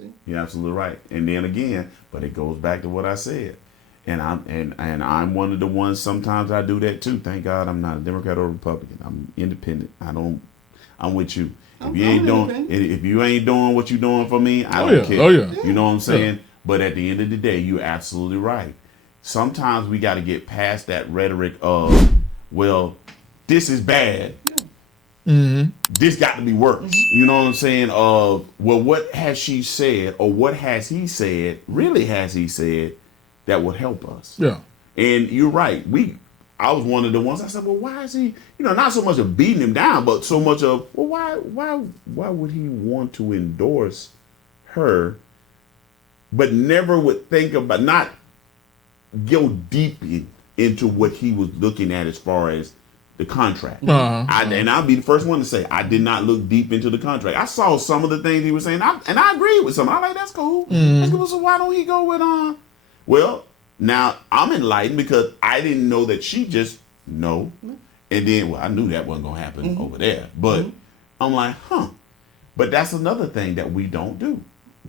See? You're absolutely right. And then again, but it goes back to what I said. And I'm one of the ones, sometimes I do that too. Thank God I'm not a Democrat or Republican. I'm independent. I'm with you. If you ain't doing what you're doing for me, I don't care. Oh yeah. You know what I'm saying? Yeah. But at the end of the day, you're absolutely right. Sometimes we got to get past that rhetoric of, well, this is bad. Mm-hmm. This got to be worse. Mm-hmm. You know what I'm saying? Of, well, what has she said or what has he said, really has he said, that would help us? Yeah. And you're right. I was one of the ones I said, well, why is he, not so much of beating him down, but so much of, well, why would he want to endorse her, but never would think about, not go deep into what he was looking at as far as the contract. And I'll be the first one to say, I did not look deep into the contract. I saw some of the things he was saying, and I agree with some. I'm like, that's cool. That's cool. So why don't he go with, well, now I'm enlightened because I didn't know that she just no. And then, well, I knew that wasn't going to happen over there. But I'm like, But that's another thing that we don't do.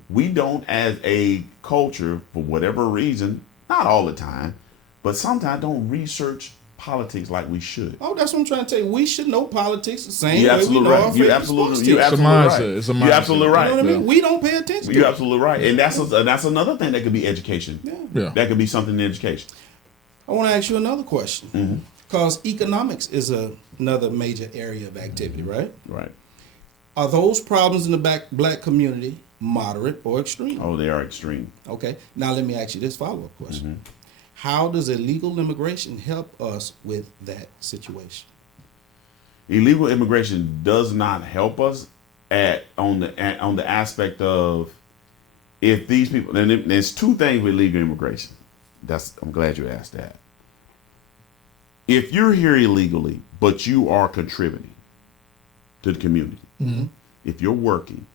We don't, as a culture, for whatever reason, not all the time, but sometimes don't research politics like we should. Oh, that's what I'm trying to tell you. We should know politics the same way we know right. our You're absolutely right. You're absolutely right. You know what I mean? We don't pay attention. You're absolutely right. And that's another thing that could be education. Yeah. That could be something in education. I want to ask you another question. Because economics is another major area of activity, right? Right. Are those problems in the black community moderate or extreme? Oh, they are extreme. Okay. Now let me ask you this follow-up question. How does illegal immigration help us with that situation? Illegal immigration does not help us on the aspect of, if these people, and there's two things with illegal immigration. I'm glad you asked that. If you're here illegally, but you are contributing to the community, if you're working,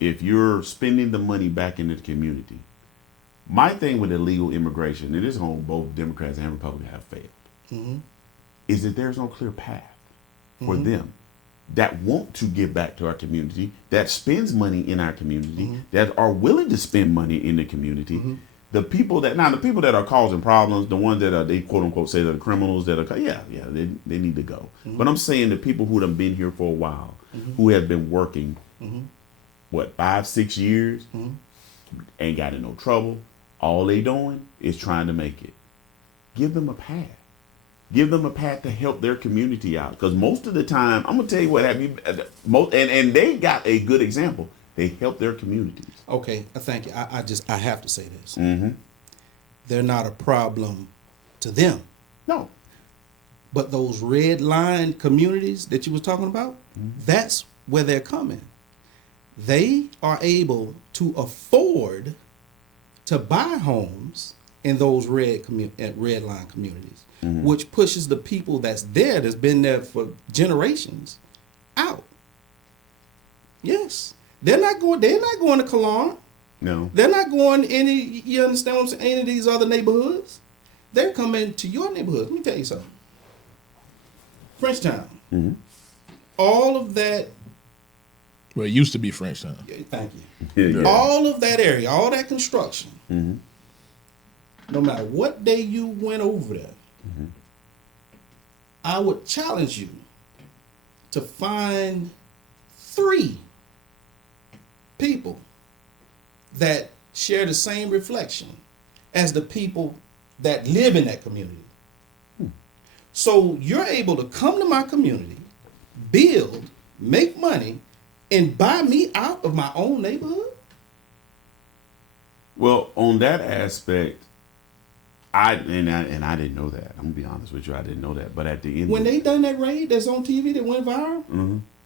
if you're spending the money back into the community, my thing with illegal immigration, and this is on both Democrats and Republicans have failed, is that there's no clear path for them that want to give back to our community, that spends money in our community, that are willing to spend money in the community. The people that are causing problems, the ones that are, they quote unquote say they're the criminals that are, they need to go. But I'm saying the people who have been here for a while, who have been working, 5-6 years, ain't got in no trouble. All they doing is trying to make it. Give them a path. Give them a path to help their community out. Because most of the time, I'm gonna tell you what and they got a good example. They help their communities. Okay, thank you. I have to say this. They're not a problem to them. No. But those red line communities that you was talking about, that's where they're coming. They are able to afford to buy homes in those red line communities, which pushes the people that's been there for generations out. Yes. They're not going to Cologne. No. They're not going you understand what I'm saying, any of these other neighborhoods. They're coming to your neighborhood. Let me tell you something. Frenchtown. All of that. Well, it used to be Frenchtown. Thank you. Yeah. All of that area, all that construction, no matter what day you went over there, I would challenge you to find 3 people that share the same reflection as the people that live in that community. So you're able to come to my community, build, make money, and buy me out of my own neighborhood? Well, on that aspect, I didn't know that. I'm gonna be honest with you, I didn't know that. But at the end, when they done that raid that's on TV that went viral,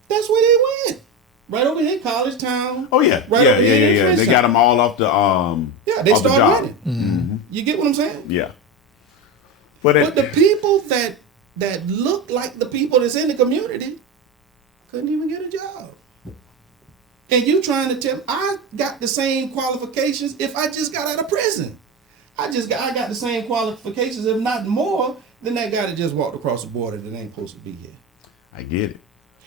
that's where they went. Right over here, College Town. Oh yeah, right over here. They got them all off the they started winning. You get what I'm saying? Yeah. But the people that look like the people that's in the community couldn't even get a job. And you trying to tell I got the same qualifications if I just got out of prison. I got the same qualifications, if not more, than that guy that just walked across the border that ain't supposed to be here. I get it.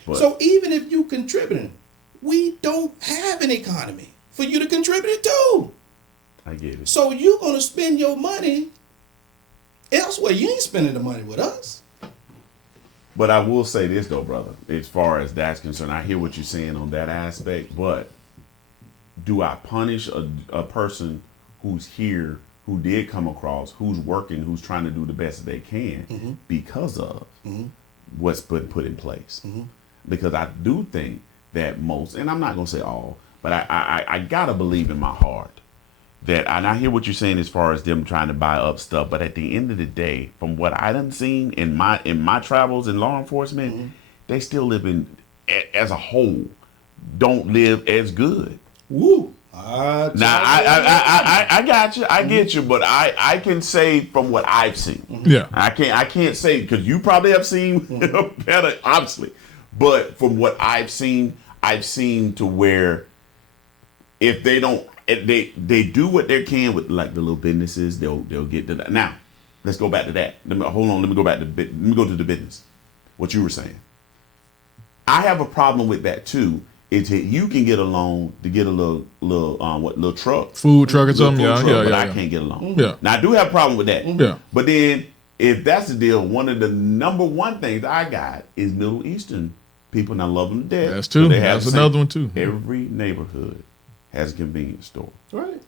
But so even if you contributing, we don't have an economy. for you to contribute it too. I get it. So you're gonna spend your money elsewhere. You ain't spending the money with us. But I will say this though, brother, as far as that's concerned, I hear what you're saying on that aspect, but do I punish a person who's here, who did come across, who's working, who's trying to do the best that they can because of what's put in place? Because I do think that most, and I'm not going to say all, but I got to believe in my heart that, and I hear what you're saying as far as them trying to buy up stuff, but at the end of the day, from what I done seen in my travels in law enforcement, they still live as a whole, don't live as good. Woo. Now I got you, I get you, but I can say from what I've seen. Yeah. I can't say, because you probably have seen better, obviously. But from what I've seen to where if they don't, they do what they can with like the little businesses, they'll get to that. Now, let's go back to that. Let me go back to let me go to the business. What you were saying. I have a problem with that too. Is that you can get a loan to get a little truck, Food truck or something. But I can't get a loan. Yeah. Now I do have a problem with that. Yeah. But then if that's the deal, one of the number one things I got is Middle Eastern people, and I love them to death. That's two. That's another one too. Every neighborhood has a convenience store. Right.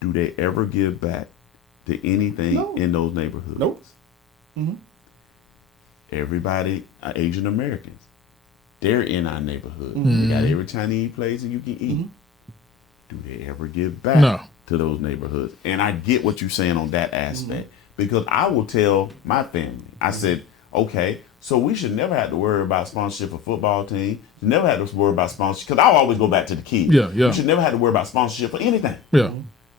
Do they ever give back to anything in those neighborhoods? Nope. Everybody, Asian Americans, they're in our neighborhood. They got every Chinese place that you can eat. Do they ever give back to those neighborhoods? And I get what you're saying on that aspect, because I will tell my family, I said, okay, so we should never have to worry about sponsorship for football team. Never have to worry about sponsorship, because I'll always go back to the kids. We should never have to worry about sponsorship for anything. Yeah.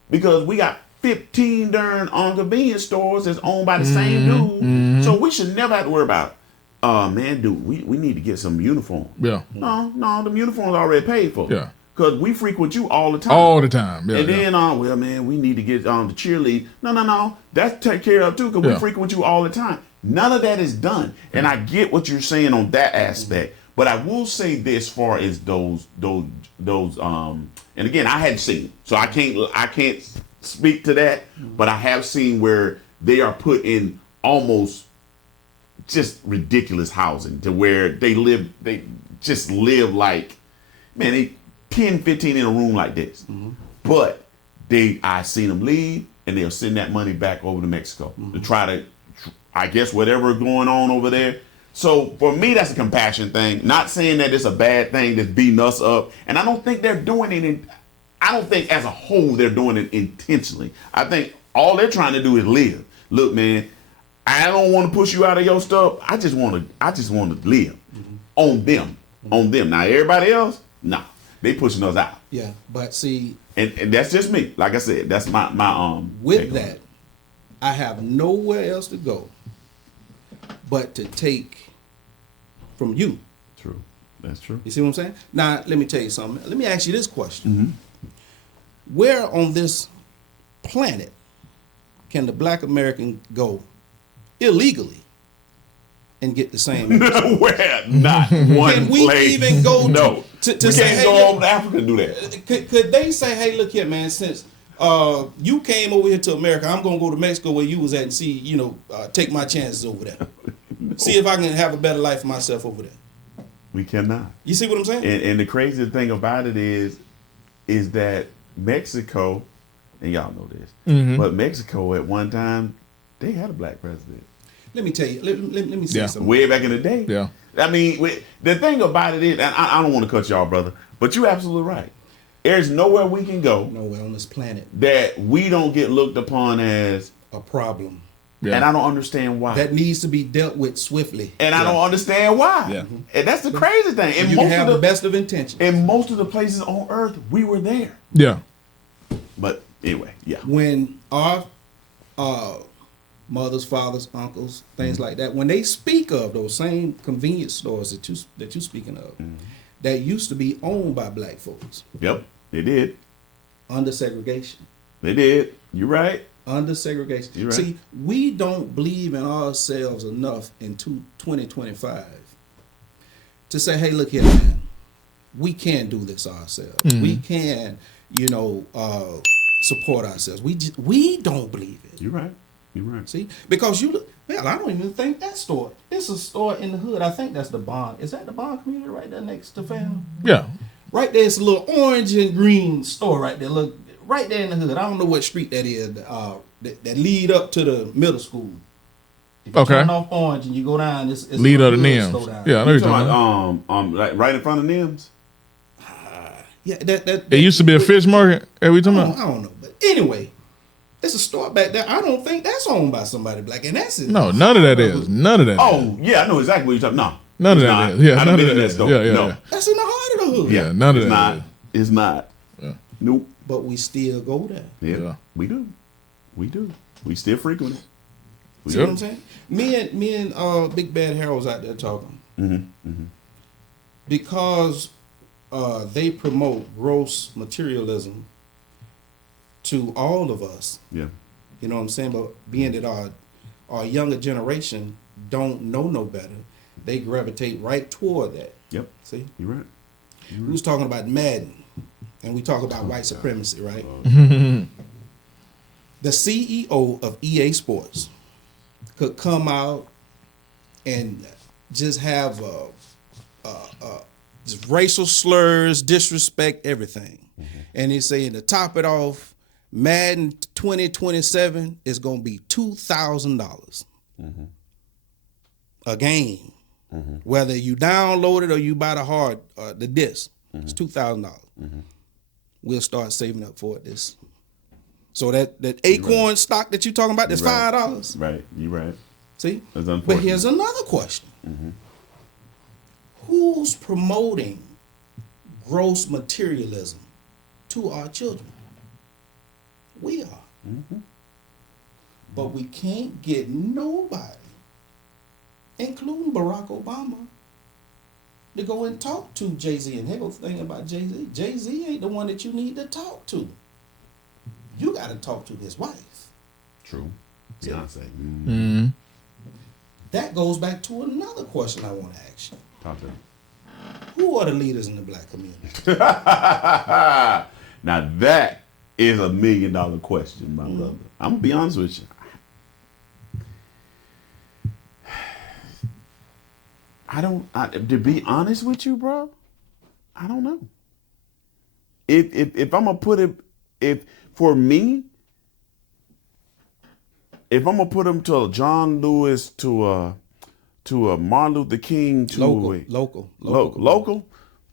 Because we got 15 darn convenience stores that's owned by the same dude. So we should never have to worry about, man, dude, we need to get some uniforms. Yeah. No, the uniforms already paid for. Yeah. Because we frequent you all the time. All the time. Yeah. And then, well, man, we need to get the cheerlead. No. That's taken care of too, because we frequent you all the time. None of that is done. And I get what you're saying on that aspect. But I will say this far as those and again, I hadn't seen it, so I can't speak to that, but I have seen where they are put in almost just ridiculous housing to where they just live like, man, they 10, 15 in a room like this. But I seen them leave and they'll send that money back over to Mexico to try to, I guess, whatever going on over there. So for me, that's a compassion thing. Not saying that it's a bad thing that's beating us up. And I don't think they're doing it I don't think as a whole they're doing it intentionally. I think all they're trying to do is live. Look, man, I don't want to push you out of your stuff. I just want to live on them. Now everybody else, nah, they pushing us out. Yeah, but see, and that's just me. Like I said, that's my with that, I have nowhere else to go but to take from you. True. That's true. You see what I'm saying? Now, let me tell you something. Let me ask you this question. Where on this planet can the black American go illegally and get the same? Where? Not one can we place. Even go no. to we say, can't hey, go over to Africa and do that. Could they say, hey, look here, man, since you came over here to America, I'm going to go to Mexico where you was at and see, take my chances over there. No. See if I can have a better life for myself over there. We cannot. You see what I'm saying? And the crazy thing about it is that Mexico, and y'all know this, but Mexico at one time, they had a black president. Let me tell you, let me say something. Way back in the day. Yeah. I mean, the thing about it is, and I don't want to cut y'all, brother, but you're absolutely right. There's nowhere we can go. Nowhere on this planet. That we don't get looked upon as a problem. Yeah. And I don't understand why. That needs to be dealt with swiftly. And I don't understand why. Yeah. And that's the crazy thing. And you can have the best of intentions. In most of the places on earth, we were there. Yeah. But anyway, yeah. When our mothers, fathers, uncles, things like that, when they speak of those same convenience stores that you're speaking of, that used to be owned by black folks. Yep, they did. Under segregation. They did. You're right. Under segregation. You're right. See, we don't believe in ourselves enough in 2025 to say, hey, look here, man. we can do this ourselves. We can, support ourselves. We don't believe it. You're right. You're right. See, because I don't even think that store. It's a store in the hood. I think that's the Bond. Is that the Bond community right there next to Fam? Yeah. Right there, it's a little orange and green store right there. Look, right there in the hood. I don't know what street that is. That lead up to the middle school. If you turn off Orange and you go down, it's lead up to NIMS. NIMS. Yeah, I know you're talking about. Like right in front of NIMS. Yeah, that it used to be a fish market. Are we talking about? I don't know, but anyway, it's a store back there. I don't think that's owned by somebody black, and that's it. No, none of that is. None of that. Oh, yeah, I know exactly what you're talking. No, none of that is. Yeah, none of that is. Yeah. That's in the heart of the hood. Yeah, none of that. It's not. Yeah. Nope. But we still go there. Yeah, we do. We still frequent it. See what I'm saying? Me and Big Bad Harold's out there talking. Because they promote gross materialism to all of us. Yeah. You know what I'm saying? But being that our younger generation don't know no better, they gravitate right toward that. Yep. See? You're right. We was talking about Madden, and we talk about white supremacy, right? The CEO of EA Sports could come out and just have just racial slurs, disrespect, everything. And he's saying to top it off, Madden 2027 is going to be $2,000 a game. Whether you download it or you buy the disc, it's $2,000. We'll start saving up for it. So that Acorn stock that you're talking about, that's $5. Right, you're right. See? That's unfortunate. But here's another question. Who's promoting gross materialism to our children? We are. But we can't get nobody, including Barack Obama, to go and talk to Jay-Z. And here's the thing about Jay-Z. Jay-Z ain't the one that you need to talk to. You got to talk to his wife. True. Beyonce. That goes back to another question I want to ask you. Talk to him. Who are the leaders in the black community? Now that is $1 million question, my brother. I'm gonna be honest with you. To be honest with you, bro, I don't know. If I'm gonna put it, if I'm gonna put him to a John Lewis, to a Martin Luther King, to local,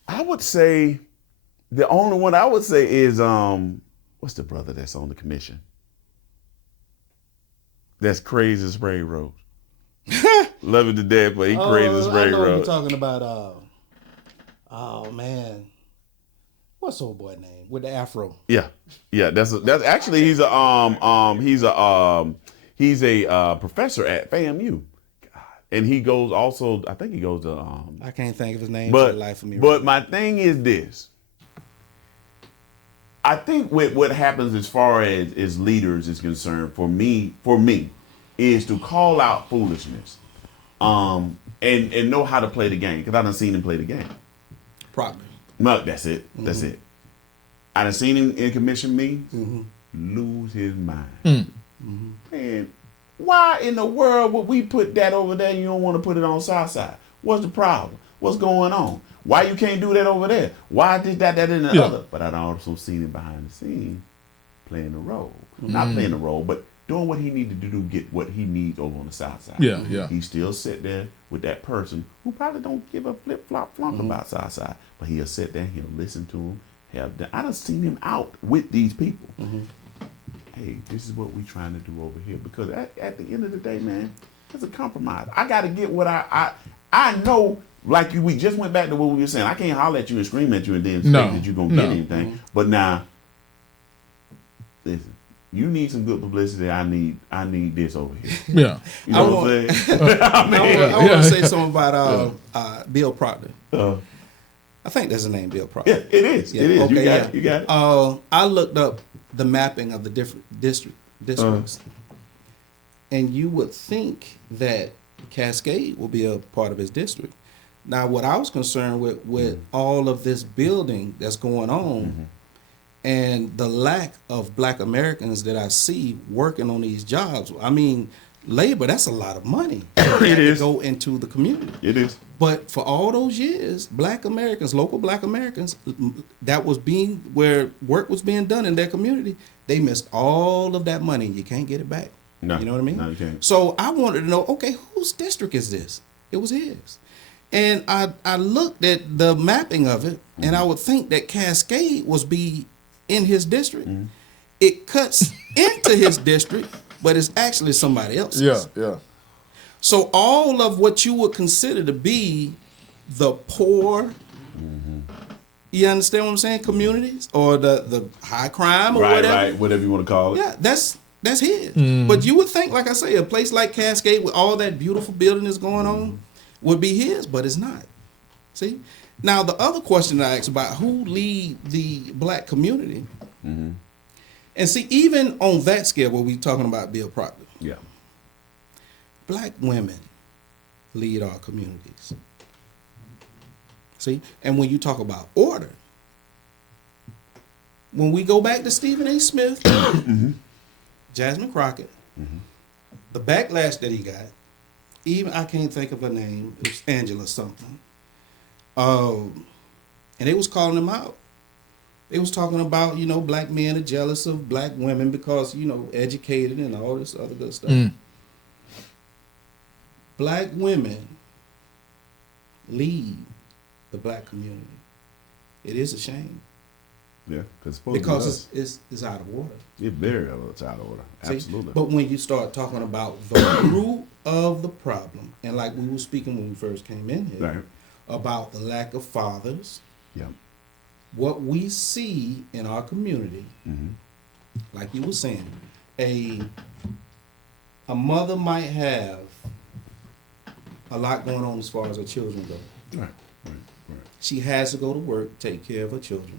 I would say the only one I would say is what's the brother that's on the commission? That's crazy as Spray Rose. Love it to death, but he crazy as Spray I know Rose. you're talking about oh man, what's old boy name with the afro? Yeah. That's actually he's a professor at FAMU. And he goes also, I think he goes to I can't think of his name for the life of me. But my thing is this. I think what happens as far as leaders is concerned, for me, is to call out foolishness. And know how to play the game. Because I done seen him play the game. Proctor. No, that's it. That's it. I done seen him in commission meetings lose his mind. Man, why in the world would we put that over there and you don't want to put it on Southside? What's the problem? What's going on? Why you can't do that over there? Why did that, and the other? But I'd also seen him behind the scene playing a role. Not playing a role, but doing what he needed to do to get what he needs over on the Southside. Yeah. He still sit there with that person who probably don't give a flip-flop-flop about Southside, but he'll sit there, he'll listen to him. I done seen him out with these people. Hey, this is what we trying to do over here. Because at the end of the day, man, it's a compromise. I got to get what I know. Like we just went back to what we were saying. I can't holler at you and scream at you and then expect that you're going to get anything. But now, listen, you need some good publicity. I need this over here. Yeah. You know what I'm saying? I want to say something about Bill Proctor. I think that's the name, Bill Proctor. Yeah, it is. Yeah. It is. Okay, You got it. I looked up the mapping of the different districts, and you would think that Cascade will be a part of his district, Now, what I was concerned with all of this building that's going on and the lack of Black Americans that I see working on these jobs. I mean, labor, that's a lot of money. It is. To go into the community. It is. But for all those years, Black Americans, local Black Americans, where work was being done in their community, they missed all of that money. You can't get it back. No. You know what I mean? No, you can't. So I wanted to know, okay, whose district is this? It was his. And I looked at the mapping of it, and I would think that Cascade be in his district. It cuts into his district, but it's actually somebody else's. Yeah. So all of what you would consider to be the poor, you understand what I'm saying, communities, or the high crime or whatever. Right, whatever you want to call it. Yeah, that's his. But you would think, like I say, a place like Cascade with all that beautiful building that's going on would be his, but it's not. See? Now, the other question I asked about who lead the Black community, and see, even on that scale, where we talking about Bill Proctor, Yeah. Black women lead our communities. See? And when you talk about order, when we go back to Stephen A. Smith, Jasmine Crockett, the backlash that he got, even I can't think of her name, it was Angela something. And they was calling him out. They was talking about, Black men are jealous of Black women because, educated and all this other good stuff. Black women lead the Black community. It is a shame. Yeah, because it's out of order. It's very out of order. Absolutely. See? But when you start talking about the root of the problem, and like we were speaking when we first came in here, about the lack of fathers, what we see in our community, like you were saying, a mother might have a lot going on as far as her children go. Right. She has to go to work, take care of her children.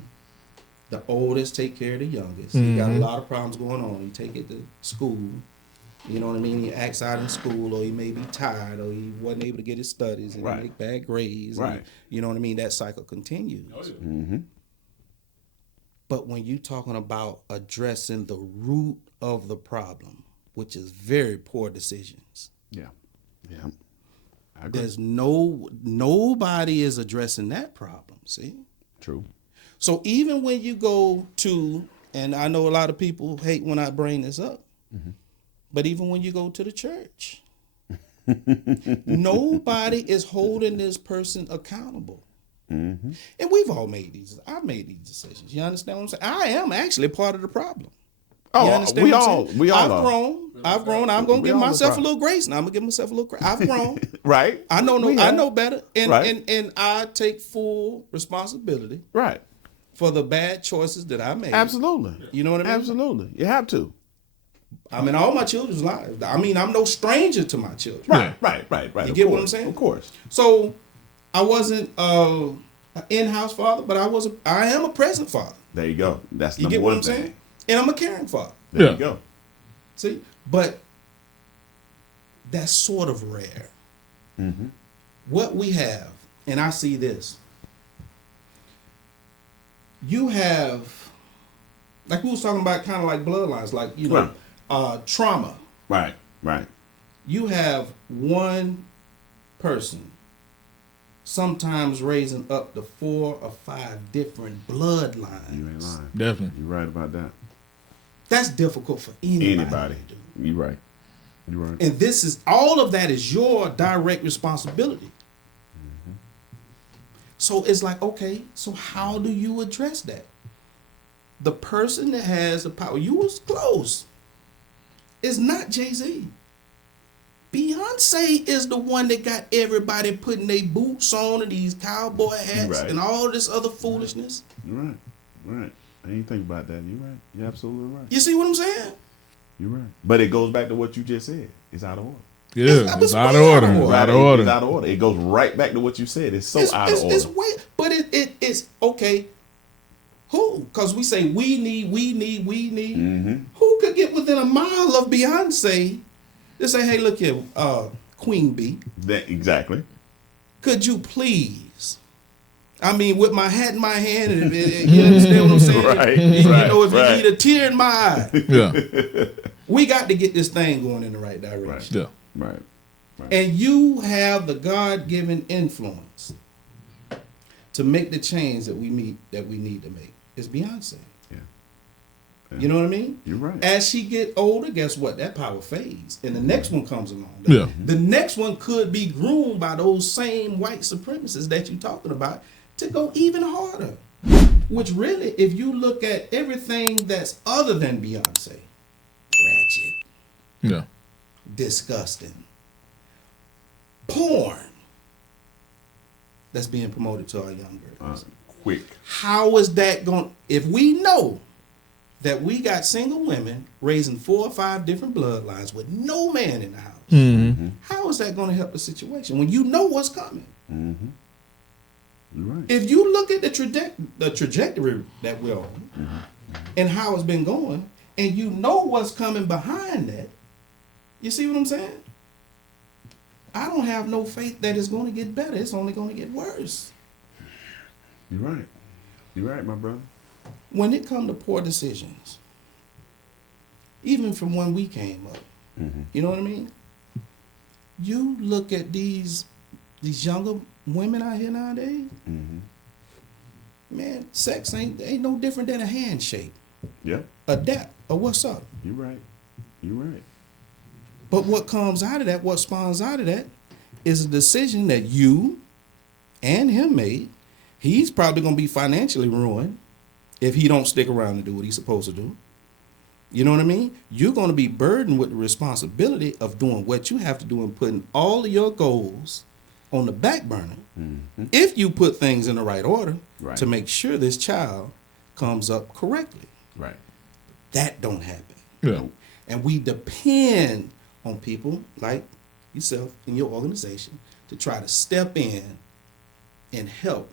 The oldest take care of the youngest. He got a lot of problems going on. He take it to school. You know what I mean? He acts out in school, or he may be tired, or he wasn't able to get his studies and make bad grades. Right. And, you know what I mean? That cycle continues. But when you're talking about addressing the root of the problem, which is very poor decisions. Yeah. I agree. There's nobody is addressing that problem. See? True. So even when you go to, and I know a lot of people hate when I bring this up, but even when you go to the church, nobody is holding this person accountable. And we've all I've made these decisions. You understand what I'm saying? I am actually part of the problem. You understand we what I'm all, saying? we all I've grown. I'm going to give myself a little grace. Now I'm going to give myself a little grace. I've grown. Right. I know better. And I take full responsibility. Right. For the bad choices that I made. Absolutely. You know what I mean? Absolutely. You have to. I mean, all my children's lives. I mean, I'm no stranger to my children. Right. You get what I'm saying? Of course. So, I wasn't an in-house father, but I am a present father. There you go. That's you number get what one I'm thing. saying? And I'm a caring father. There you go. See? But that's sort of rare. What we have, and I see this, you have, like we was talking about, kind of like bloodlines, like, trauma. Right. You have one person sometimes raising up to 4 or 5 different bloodlines. You ain't lying. Definitely. You're right about that. That's difficult for anybody to do. You're right. And all of that is your direct responsibility. So it's like, okay, so how do you address that? The person that has the power, you was close, is not Jay-Z. Beyonce is the one that got everybody putting their boots on and these cowboy hats and all this other foolishness. You're right. I didn't think about that. You're right. You're absolutely right. You see what I'm saying? You're right. But it goes back to what you just said. It's out of order. Yeah, it's out of order. It's out of order. It's out of order. It goes right back to what you said. It's out of order. It's weird, but it's okay. Who? Because we say we need. Who could get within a mile of Beyonce to say, hey, look here, Queen B? Exactly. could you please? I mean, with my hat in my hand, and you understand what I'm saying? Right, you know, if right. you need a tear in my eye, Yeah. we got to get this thing going in the right direction. Yeah. Right. And you have the God-given influence to make the change that we need to make. It's Beyonce. Yeah. You know what I mean? You're right. As she get older, guess what? That power fades, and the next one comes along. Yeah. The next one could be groomed by those same white supremacists that you're talking about to go even harder. Which really, if you look at everything that's other than Beyonce, ratchet, Yeah. disgusting, porn that's being promoted to our young girls. Quick. How is that going? If we know that we got single women raising 4 or 5 different bloodlines with no man in the house, Mm-hmm. how is that going to help the situation when you know what's coming? Mm-hmm. You're right. If you look at the trajectory that we're on and how it's been going, and you know what's coming behind that, you see what I'm saying? I don't have no faith that it's going to get better. It's only going to get worse. You're right. You're right, my brother. When it comes to poor decisions, even from when we came up, you know what I mean? You look at these younger women out here nowadays, man, sex ain't no different than a handshake, Yeah. a dap, a what's up. You're right. You're right. But what comes out of that, what spawns out of that, is a decision that you and him made. He's probably going to be financially ruined if he don't stick around and do what he's supposed to do. You know what I mean? You're going to be burdened with the responsibility of doing what you have to do and putting all of your goals on the back burner if you put things in the right order to make sure this child comes up correctly. Right. That don't happen. Yeah. And we depend on people like yourself and your organization to try to step in and help.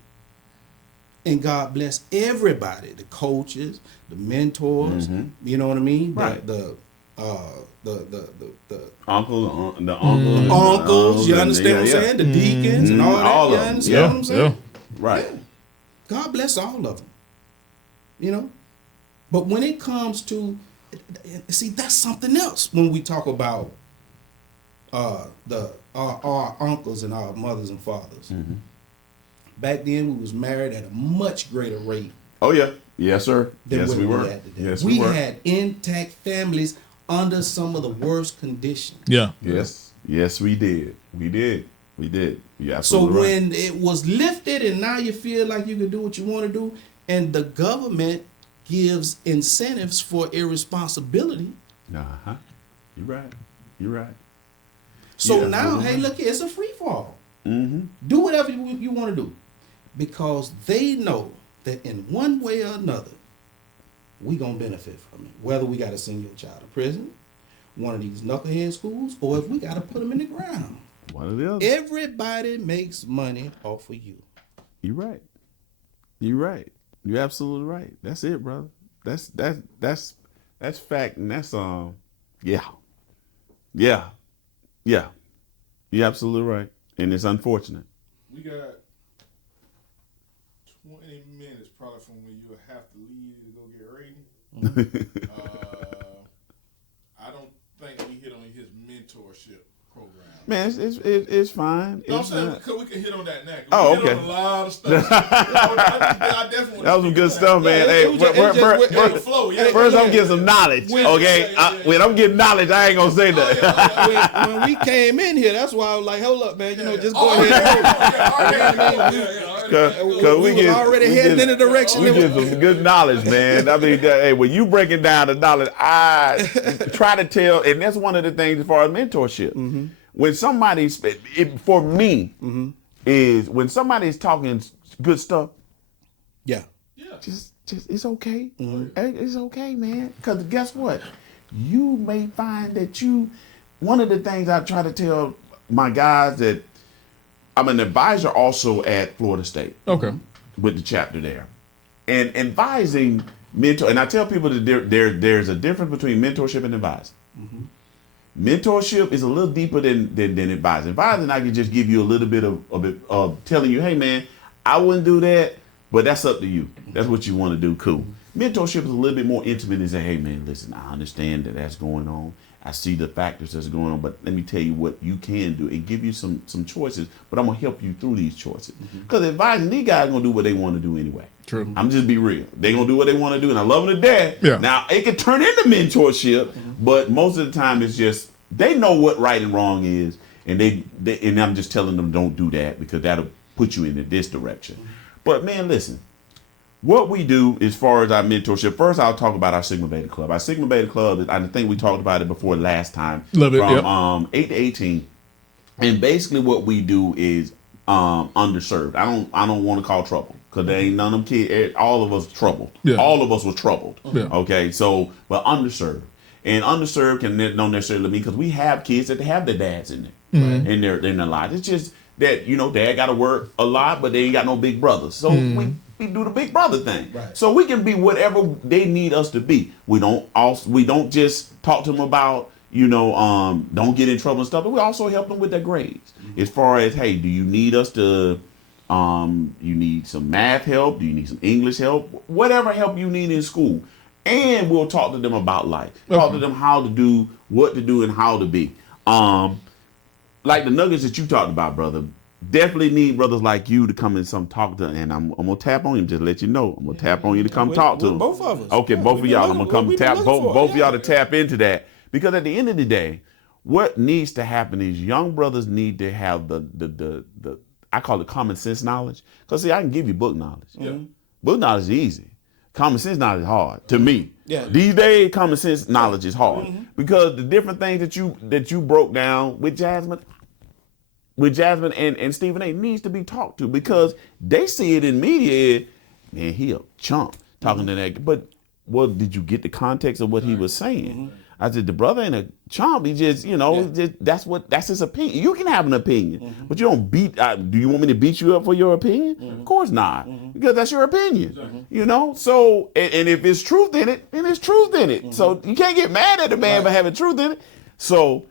And God bless everybody, the coaches, the mentors, you know what I mean? Right. The uncles, you understand what I'm saying? The deacons and all that. All You of them. understand what I'm saying? Right. Yeah. God bless all of them. You know? But when it comes to, see, that's something else when we talk about our uncles and our mothers and fathers. Back then, we was married at a much greater rate. Oh, yeah. Yes, sir. Than Yes, what we were. had today. Yes, we were. had intact families under some of the worst conditions. Yeah. Yes. Yes, we did. We did. You're So absolutely right. when it was lifted and now you feel like you can do what you want to do, and the government gives incentives for irresponsibility. Uh-huh. You're right. You're right. So Yeah, now, right. hey, look, it's a free fall. Mm-hmm. Do whatever you want to do. Because they know that in one way or another, we going to benefit from it. Whether we got to send your child to prison, one of these knucklehead schools, or if we got to put them in the ground. One of the other. Everybody makes money off of you. You're right. You're right. You're absolutely right. That's it, brother. That's fact, and that's yeah. You're absolutely right, and it's unfortunate. We got 20 minutes probably from when you'll have to leave to go get ready. I don't think we hit on his mentorship program. Man, it's fine. No, I'm It's saying not- because we can hit on that now. Oh, We hit okay. on a lot of stuff. I definitely That was some good stuff, man. Hey, first I'm getting some knowledge. Okay, when I'm getting knowledge, I ain't gonna say that. When we came in here, that's why I was like, hold up, man. You know, just go ahead. Cause we was already heading in the direction. We that get some good knowledge, man. I mean, hey, when you breaking down the knowledge, I try to tell, and that's one of the things as far as mentorship. When somebody's, for me, is when somebody's talking good stuff. Yeah. Just it's okay. It's okay, man. Because guess what? You may find that one of the things I try to tell my guys that I'm an advisor also at Florida State. Okay. With the chapter there. And advising and I tell people that there's a difference between mentorship and advising. Mentorship is a little deeper than advising. Advising, I can just give you a little bit of telling you, hey man, I wouldn't do that, but that's up to you. That's what you want to do. Cool. Mentorship is a little bit more intimate and say, hey man, listen, I understand that's going on. I see the factors that's going on, but let me tell you what you can do and give you some choices, but I'm going to help you through these choices. Because advising, these guys are going to do what they want to do anyway. True. I'm just be real. They're going to do what they want to do, and I love them to death. Yeah. Now, it can turn into mentorship, but most of the time it's just, they know what right and wrong is, and and I'm just telling them don't do that because that'll put you into this direction. But man, listen. What we do as far as our mentorship, first I'll talk about our Sigma Beta Club. Our Sigma Beta Club, I think we talked about it before last time. Love it, from 8 to 18. And basically what we do is underserved. I don't want to call trouble because there ain't none of them kids, all of us troubled. Yeah. All of us were troubled. Yeah. Okay, so, but underserved. And underserved don't necessarily mean because we have kids that have their dads in there, in their lives. It's just that, dad got to work a lot, but they ain't got no big brothers. So we do the big brother thing. Right. So we can be whatever they need us to be. We don't just talk to them about, don't get in trouble and stuff, but we also help them with their grades. As far as, hey, do you need us to, you need some math help? Do you need some English help? Whatever help you need in school. And we'll talk to them about life. Talk to them how to do, what to do, and how to be. Like the nuggets that you talked about, brother. Definitely need brothers like you to come and talk to, and I'm gonna tap on him just to let you know. I'm gonna tap on you to come talk to him. Both of us. Okay, both of y'all. I'm gonna come tap both of y'all to tap into that, because at the end of the day, what needs to happen is young brothers need to have the I call it common sense knowledge. Cause see, I can give you book knowledge. Yeah. Book knowledge is easy. Common sense knowledge is hard to me. Yeah. These days, common sense knowledge is hard because the different things that you broke down with Jasmine and Stephen A. needs to be talked to, because they see it in media. Man, he a chump talking to that. But did you get the context of what he was saying? I said, the brother ain't a chump. He just, that's his opinion. You can have an opinion, but you don't beat. Do you want me to beat you up for your opinion? Of course not, because that's your opinion. So, and if it's truth in it, then it's truth in it. So you can't get mad at the man for having truth in it. So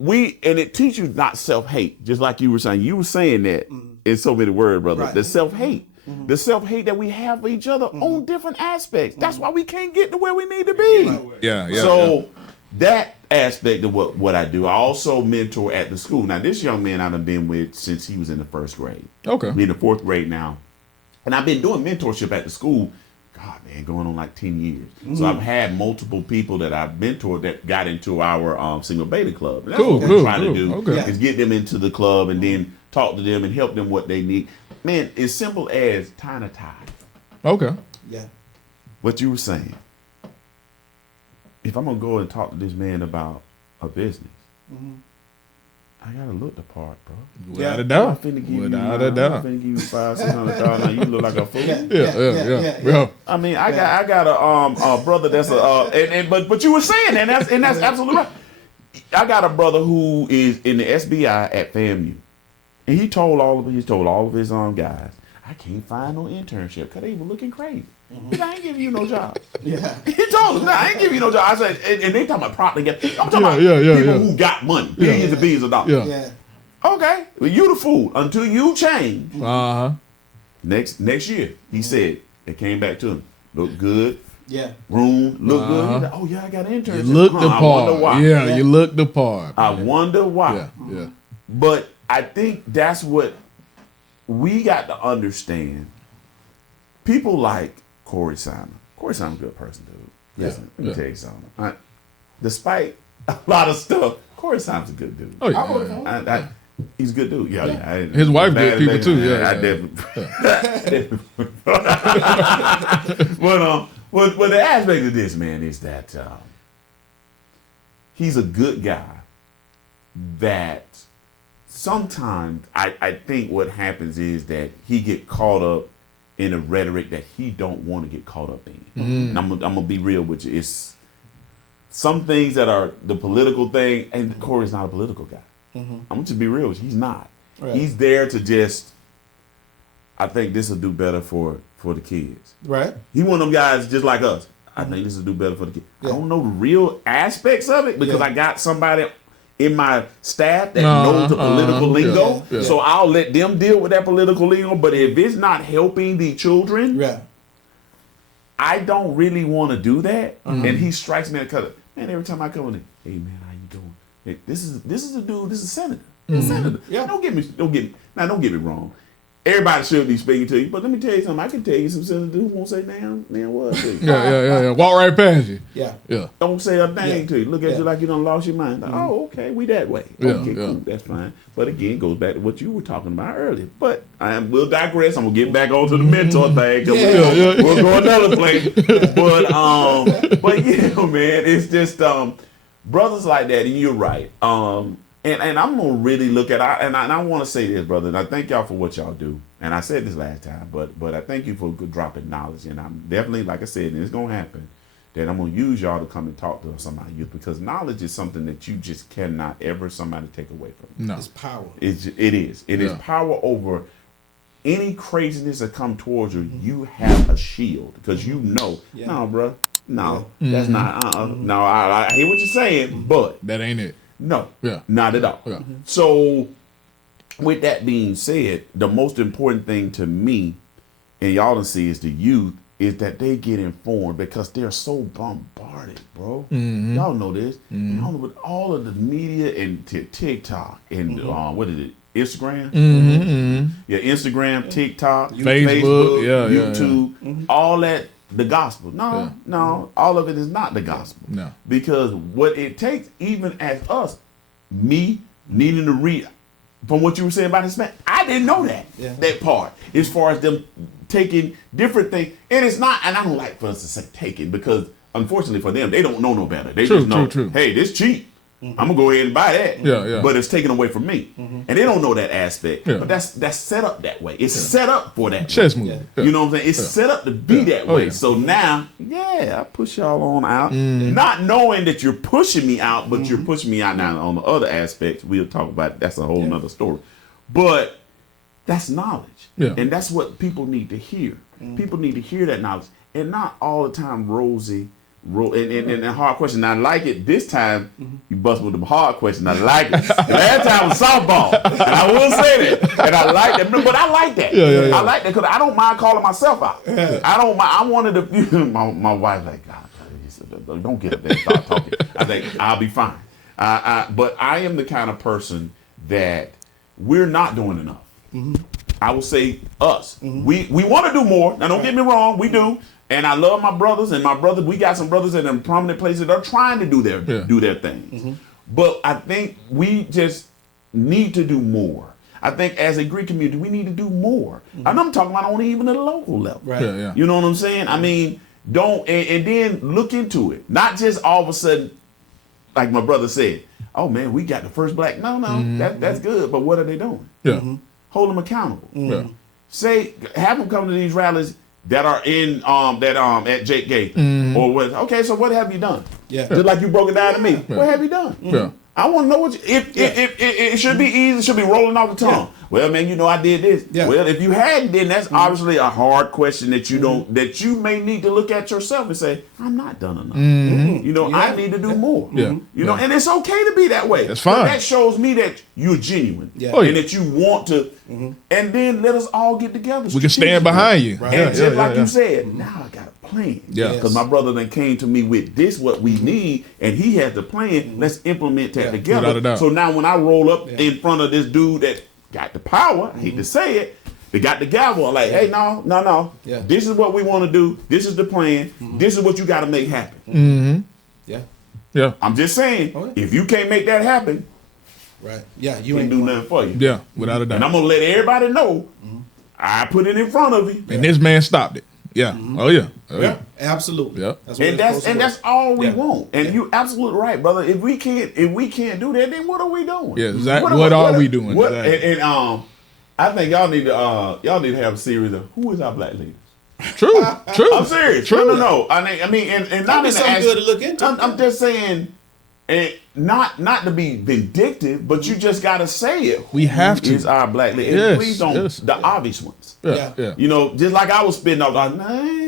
and it teaches you not self-hate, just like you were saying. You were saying that in so many words, brother. Right. The self-hate. The self-hate that we have for each other on different aspects. That's why we can't get to where we need to be. Yeah. So that aspect of what I do, I also mentor at the school. Now, this young man I've been with since he was in the first grade. Okay. We're in the fourth grade now. And I've been doing mentorship at the school, going on like 10 years. So I've had multiple people that I've mentored that got into our Sigma Beta Club. That's what we're trying to do is get them into the club and then talk to them and help them what they need. Man, as simple as tying a tie. Okay. Yeah. What you were saying. If I'm going to go and talk to this man about a business, I got to look the part, bro. Without a doubt. I'm finna give you $500-$600. You look like a fool. Yeah. I mean, I got a brother that's but you were saying that, and that's absolutely right. I got a brother who is in the SBI at FAMU, and he told all of his guys, I can't find no internship because they were looking crazy. He said, I ain't giving you no job. Yeah. He told them, I ain't giving you no job. I said, and they talking about property. I'm talking about people who got money, billions and billions of dollars. Yeah. Okay, well, you the fool until you change. Next year, he said, they came back to him, look good. Yeah. Room look good. He's like, oh yeah, I got an internship. You look the part. I wonder why. Yeah, you look the part. I wonder why. Yeah. But I think that's what we got to understand. People like Corey Simon. Corey Simon's a good person, dude. Listen, let me tell you something. Despite a lot of stuff, Corey Simon's a good dude. Oh yeah. He's a good dude. Yeah. His wife good people too. Yeah. I definitely. But the aspect of this, man, is that he's a good guy. That sometimes I think what happens is that he get caught up in a rhetoric that he don't want to get caught up in. And I'm gonna be real with you. It's some things that are the political thing, and Corey's not a political guy. I'm gonna just be real with you. He's not. Right. He's there to just. I think this will do better for the kids. Right. He one of them guys just like us. I think this will do better for the kid. I don't know the real aspects of it because I got somebody in my staff that knows the political lingo. So I'll let them deal with that political lingo. But if it's not helping the children, I don't really want to do that. And he strikes me because, man, every time I come in, hey man, how you doing? Hey, this is a dude. This is a senator. Senator. Don't get me wrong. Everybody should be speaking to you, but let me tell you something. I can tell you some senators who won't say damn what to you. Yeah. Walk right past you. Yeah. Don't say a thing to you. Look at you like you done lost your mind. Like, oh, okay, we that way. Okay, cool, that's fine. But again, it goes back to what you were talking about earlier. But we'll digress. I'm gonna get back onto the mentor thing. We'll go another place. But yeah, man, it's just brothers like that, and you're right. And I'm gonna really look at and I want to say this, brother. And I thank y'all for what y'all do. And I said this last time, but I thank you for dropping knowledge. And I'm definitely, like I said, and it's gonna happen, that I'm gonna use y'all to come and talk to some of my youth because knowledge is something that you just cannot ever somebody take away from you. No, it's power. It is power over any craziness that come towards you. You have a shield because you know, no, bro, no, that's not. No, I hear what you're saying, but that ain't it. No, not at all. So, with that being said, the most important thing to me, and y'all to see, is the youth, is that they get informed because they're so bombarded, bro. Y'all know this. Y'all know with all of the media and TikTok and what is it? Instagram? Yeah, Instagram, TikTok, Facebook, YouTube, all that. The gospel. No, all of it is not the gospel. No. Because what it takes, even as us, me needing to read, from what you were saying about this man, I didn't know that part. As far as them taking different things. And it's not, and I don't like for us to say taking because unfortunately for them, they don't know no better. They just know, hey, this cheap. I'm gonna go ahead and buy that. But it's taken away from me. And they don't know that aspect. But that's set up that way. It's set up for that. Chess move. You know what I'm saying? It's set up to be that way. So now, I push y'all on out. Not knowing that you're pushing me out, but you're pushing me out now on the other aspects. We'll talk about that's a whole nother story. But that's knowledge. And that's what people need to hear. People need to hear that knowledge. And not all the time rosy. And a hard question. I like it. This time, you bust with the hard question. I like it. The last time was softball. And I will say that. And I like that. But I like that. I like that because I don't mind calling myself out. I don't mind. I wanted to, my wife like, God, don't get up there and start talking. I think I'll be fine. But I am the kind of person that we're not doing enough. I will say us. We want to do more. Now, don't get me wrong. We do. And I love my brothers, we got some brothers that are in prominent places that are trying to do their things. But I think we just need to do more. I think as a Greek community, we need to do more. And I'm talking about only even at a local level. You know what I'm saying? I mean, don't, and then look into it. Not just all of a sudden, like my brother said, oh man, we got the first black. No, that's good. But what are they doing? Hold them accountable. Say, have them come to these rallies that are in at Jake Gate or what? Okay, so what have you done? Just like you broke it down to me. What have you done? I want to know what it should be easy. It should be rolling off the tongue. Well, man, you know I did this. Well, if you hadn't, then that's obviously a hard question that you don't that you may need to look at yourself and say, I'm not done enough. You know, I need to do more. You know, and it's okay to be that way. That's fine. But that shows me that you're genuine and that you want to. And then let us all get together. We can stand behind you. And just like you said, now I got a plan. Because my brother then came to me with this, what we need, and he has the plan. Let's implement that together. So now when I roll up in front of this dude that got the power, I hate to say it, they got the gavel, like, hey, no. This is what we want to do. This is the plan. This is what you got to make happen. I'm just saying, if you can't make that happen, you ain't do nothing for you. Yeah, without a doubt. And I'm gonna let everybody know I put it in front of you. And this man stopped it. Oh yeah. Absolutely. That's all we want. And you absolutely right, brother. If we can't do that, then what are we doing? Yeah, exactly. What are we doing? And I think y'all need to have a series of who is our black leaders. True. I'm serious. True. No. I mean, and not in something good to look into. I'm just saying, and not to be vindictive, but you just gotta say it. We have to. Is our black leaders? Please don't the obvious ones. Yeah. You know, just like I was spitting off, like,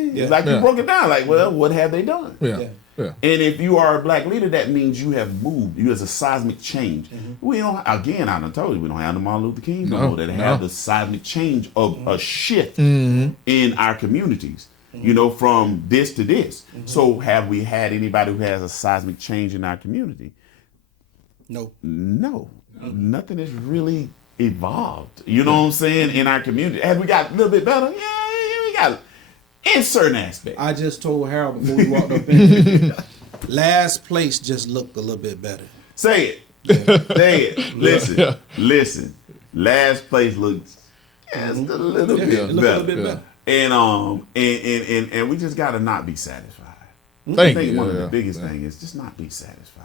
saying? Yeah. Like you Yeah. broke it down. Like, well, what have they done? Yeah. Yeah. Yeah. And if you are a black leader, that means you have moved. You has a seismic change. We don't. Again, I done told you we don't have the Martin Luther King no more that have the seismic change of a shift in our communities. You know, from this to this. So, have we had anybody who has a seismic change in our community? No. No, nothing has really evolved. You know what I'm saying? In our community, have we got a little bit better? Yeah, we got in certain aspects. I just told Harold before we walked up in. Last place just looked a little bit better. Say it. Say it. Listen. Listen. Last place looks just a little bit It looked a better. little bit better. And we just gotta not be satisfied. I Thank think you. one of the biggest things is just not be satisfied.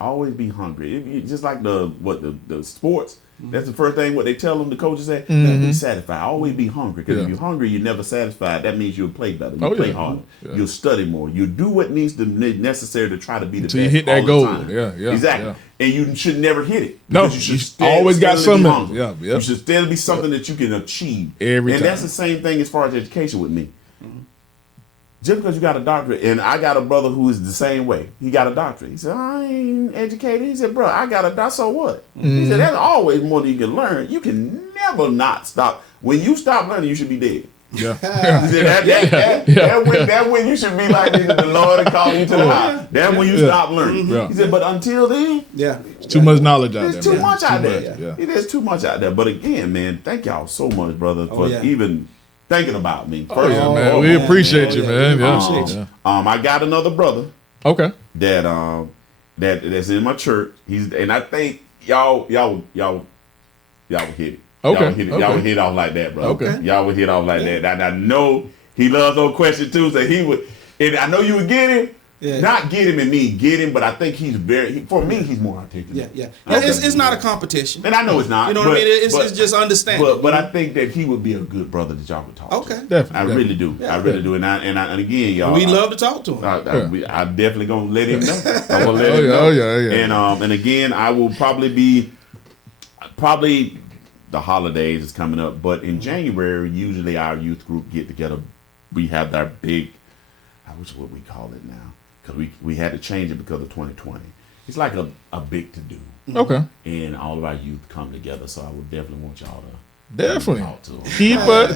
Always be hungry. Just like the sports. That's the first thing what they tell them, the coaches say, be satisfied. Always be hungry. Because if you're hungry, you're never satisfied. That means you'll play better. You'll play harder. Yeah. You'll study more. You'll do what needs to necessary to try to be the best. Till you hit that all goal. the time. Yeah. Exactly. Yeah. And you should never hit it. No, Because you steadily- always got steadily be something. hungry. Yeah. You should still be something that you can achieve. Every and that's time. the same thing as far as education with me. Just because you got a doctorate, and I got a brother who is the same way. He got a doctorate. He said, I ain't educated. He said, bro, I got a doctorate, so what? He said, there's always more than you can learn. You can never not stop. When you stop learning, you should be dead. Yeah. He said, that's when you should be like the Lord and call you to the house. That's when you stop learning. Yeah. He said, but until then, It's too much knowledge out there. there's too man. much out Too there. much, yeah. There's too much out there. But again, man, thank y'all so much, brother, for yeah. even thinking about me. Oh, yeah, Oh, man. We man. appreciate Oh, you, yeah. man. We Yeah. appreciate Yeah. I got another brother Okay. that's in my church. And I think y'all would hit it. Okay. Y'all would hit off like that, bro. Okay. Y'all would hit off like that. And I know he loves those questions too, so he would. And I know you would get him. Yeah. Not get him and me get him, but I think he's for me, he's more articulate. Yeah. Okay. It's not a competition. And I know it's not. You know what I mean? It's just understanding. But I think that he would be a good brother that y'all would talk Okay. to. Definitely. I really do. Yeah. I really do. And again, y'all. We love to talk to him. I definitely gonna let him know. I'm gonna let him know. Oh, yeah. And again, I will probably the holidays is coming up, but in January, usually our youth group get together. We have our big, which is what we call it now, because we had to change it because of 2020. It's like a big to do, Okay. and all of our youth come together. So I would definitely want y'all to Definitely. talk to them.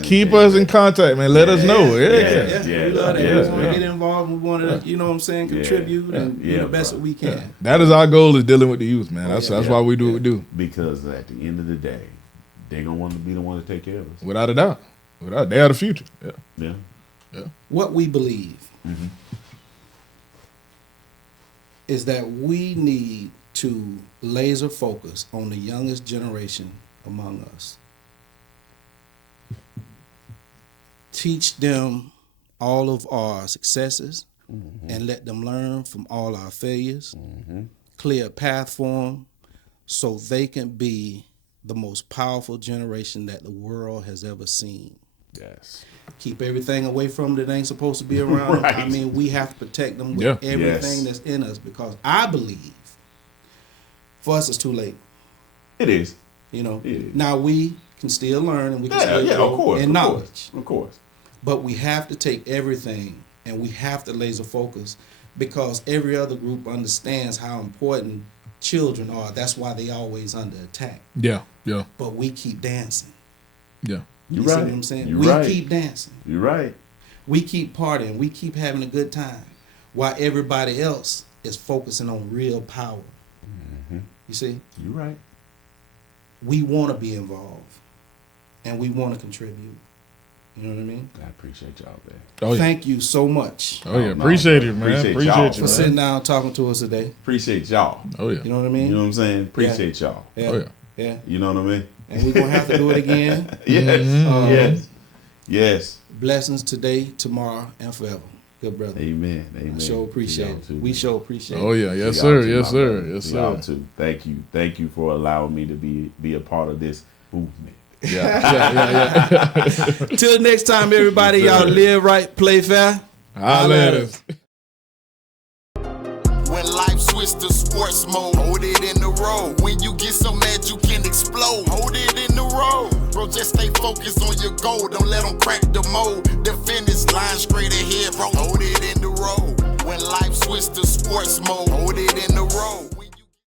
Keep us in contact, man. Let us know. Yeah. We love that. yeah, We want to yeah. get involved. We want to, you know what I'm saying, contribute and do the best that we can. That is our goal, is dealing with the youth, man. That's why we do what we do. Because at the end of the day, they're gonna want to be the one to take care of us. Without a doubt. They are the future. Yeah. Yeah. What we believe is that we need to laser focus on the youngest generation among us. Teach them all of our successes and let them learn from all our failures. Clear a path for them so they can be the most powerful generation that the world has ever seen. Yes. Keep everything away from them that ain't supposed to be around. Right. I mean, we have to protect them with Yeah. everything Yes. that's in us, because I believe for us it's too late. It is. You know, It is. now we can still learn and we can Yeah, still yeah, grow of course. in of knowledge. Course, of course. But we have to take everything and we have to laser focus, because every other group understands how important children are. That's why they always under attack. Yeah. But we keep dancing. Yeah. You You're see right. what I'm saying? You're We right. keep dancing. You're right. We keep partying. We keep having a good time, while everybody else is focusing on real power. You see? You're right. We want to be involved, and we want to contribute. You know what I mean? I appreciate y'all, man. Oh yeah. Thank you so much Oh yeah. No, Appreciate it, man. appreciate Appreciate y'all you, for man. sitting down and talking to us today. Appreciate y'all. Oh yeah. You know what I mean? You know what I'm saying? Appreciate y'all. Yeah. Oh yeah. Yeah. You know what I mean? And we're going to have to do it again. Yes. Yes. Yes. Blessings today, tomorrow, and forever. Good brother. Amen. Amen. I sure appreciate Y'all it. too, We man. sure appreciate Oh it. yeah. Yes Y'all sir. too, Yes my sir. brother. Yes Y'all sir. too. Thank you. Thank you for allowing me to be a part of this movement. Yeah. Till next time, everybody, y'all live right, play fair. Holla at us. When life switch to sports mode, hold it in the road. When you get so mad you can explode, hold it in the road. Bro, just stay focused. focus on your goal. Don't let them crack the mold. The finish line straight ahead, bro. Hold it in the road. When life switch to sports mode, hold it in the road.